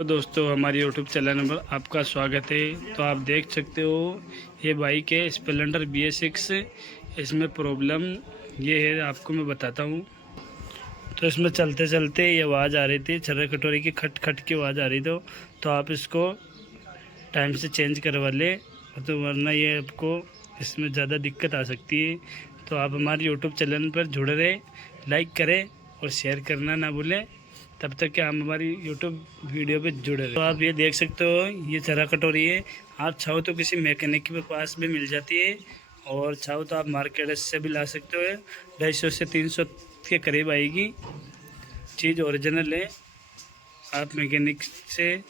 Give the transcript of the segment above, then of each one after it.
तो दोस्तों हमारी यूट्यूब चैनल पर आपका स्वागत है। तो आप देख सकते हो ये बाइक है स्प्लेंडर BS6। इसमें प्रॉब्लम ये है, आपको मैं बताता हूँ। तो इसमें चलते चलते ये आवाज़ आ रही थी, छर्रा कटोरी की खट खट की आवाज़ आ रही थी। तो आप इसको टाइम से चेंज करवा लें, तो वरना ये आपको इसमें ज़्यादा दिक्कत आ सकती है। तो आप हमारे यूट्यूब चैनल पर जुड़े रहें, लाइक करें और शेयर करना ना भूलें। तब तक कि हम हमारी यूट्यूब वीडियो पे जुड़े रहे। तो आप ये देख सकते हो ये छर्रा कटोरी है। आप चाहो तो किसी मैकेनिक के पास भी मिल जाती है, और चाहो तो आप मार्केट से भी ला सकते हो। 250 से 300 के करीब आएगी। चीज़ ओरिजिनल है। आप मैकेनिक से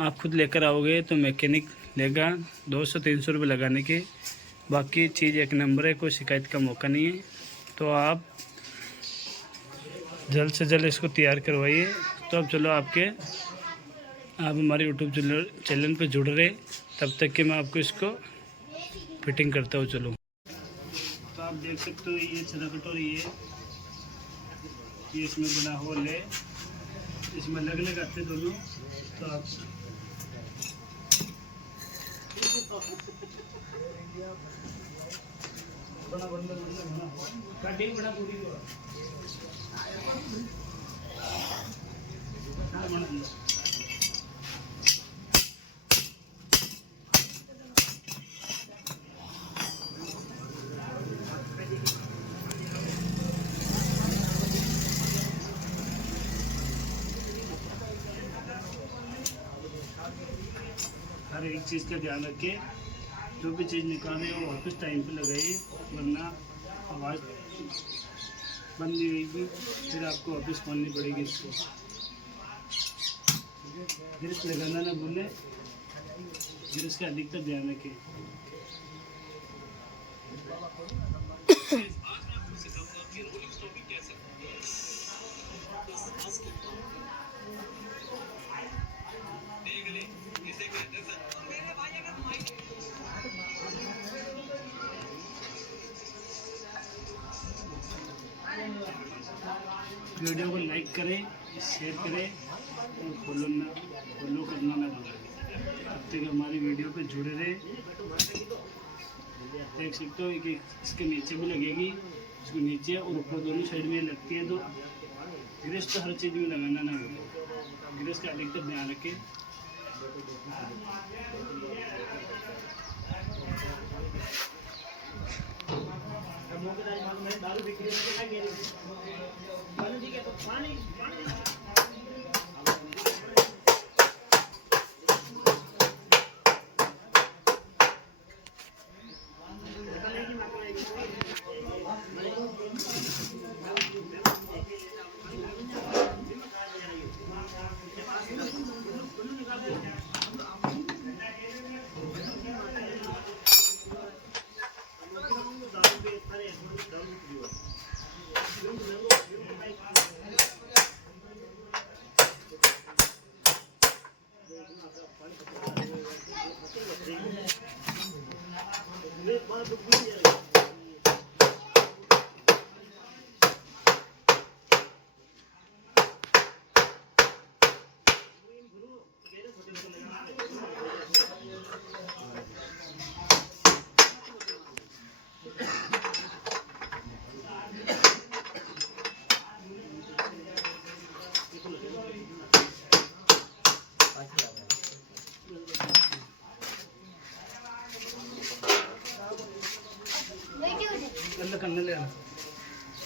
आप खुद लेकर आओगे तो मैकेनिक लेगा 200-300 रुपये लगाने के। बाकी चीज़ एक नंबर है, कोई शिकायत का मौका नहीं है। तो आप जल्द से जल्द इसको तैयार करवाइए। तो अब चलो आप हमारे यूट्यूब चैनल पे जुड़ रहे, तब तक कि मैं आपको इसको फिटिंग करता हूँ। चलो, तो आप देख सकते हो ये छर्रा कटोरी है। ये इसमें बना होल है, इसमें अलग अलग आते दोनों। तो आप बड़ा बड़ा बड़ा पूरी हर एक चीज़ का ध्यान रखें। जो भी चीज़ निकालें वो वापस टाइम पे लगाइए, वरना आवाज़ बंद नहीं होगी, फिर आपको वापस खोलनी पड़ेगी इसको। गिरस लगाना ना भूलें, गिरस का अधिकतर ध्यान रखें। वीडियो को लाइक करें, शेयर करें और फॉलो करना ना भूलें। तब तक हमारी वीडियो पे जुड़े रहे। देख सकते हो कि इसके नीचे भी लगेगी, इसको नीचे और ऊपर दोनों साइड में लगती है। तो ग्रेस तो हर चीज़ में लगाना ना भूलें, ग्रेस का अधिकतर ध्यान रखें।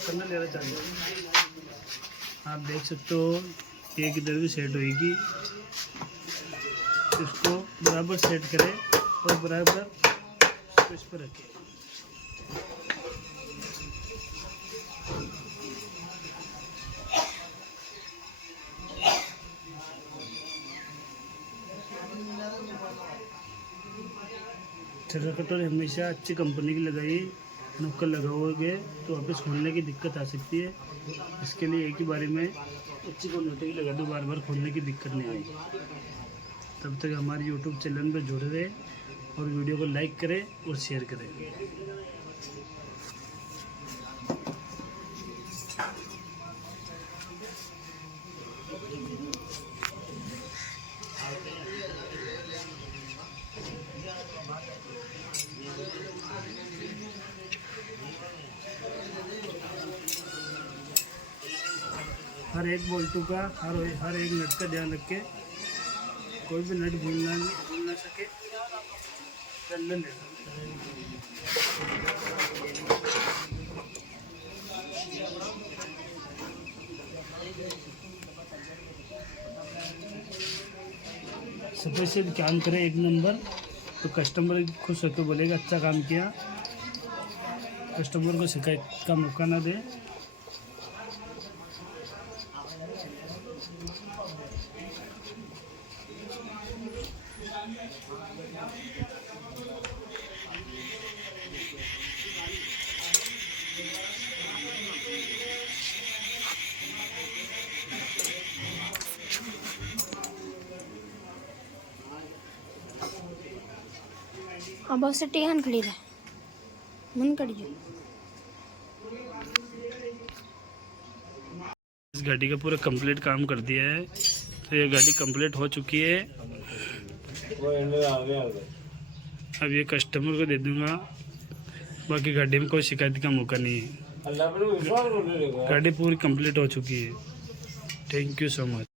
कन्ना ले रहा चाहिए। आप देख सकते हो एक इधर भी सेट होगी। इसको बराबर सेट करें और बराबर इसको इस पर रखें। छर्रा कटोरी हमेशा अच्छी कंपनी की लगाइए। नुक्कड़ लगाओगे तो वापस खोलने की दिक्कत आ सकती है। इसके लिए एक ही बारी में अच्छी क्वालिटी की लगा दो, बार बार खोलने की दिक्कत नहीं आएगी। तब तक हमारे यूट्यूब चैनल पर जुड़े रहे और वीडियो को लाइक करें और शेयर करें। हर एक बोल्टू का हर एक नट का ध्यान रख के कोई भी नट भूल ना सके। चल ले स्पेशल काम करे एक नंबर, तो कस्टमर खुश होकर बोलेगा अच्छा काम किया। कस्टमर को शिकायत का मौका ना दे। अब उससे टेहन खड़ी रहे मन करिए। इस गाड़ी का पूरा कंप्लीट काम कर दिया है, तो ये गाड़ी कंप्लीट हो चुकी है। अब ये कस्टमर को दे दूंगा, बाकी गाड़ी में कोई शिकायत का मौका नहीं है। गाड़ी पूरी कंप्लीट हो चुकी है। Thank you so much.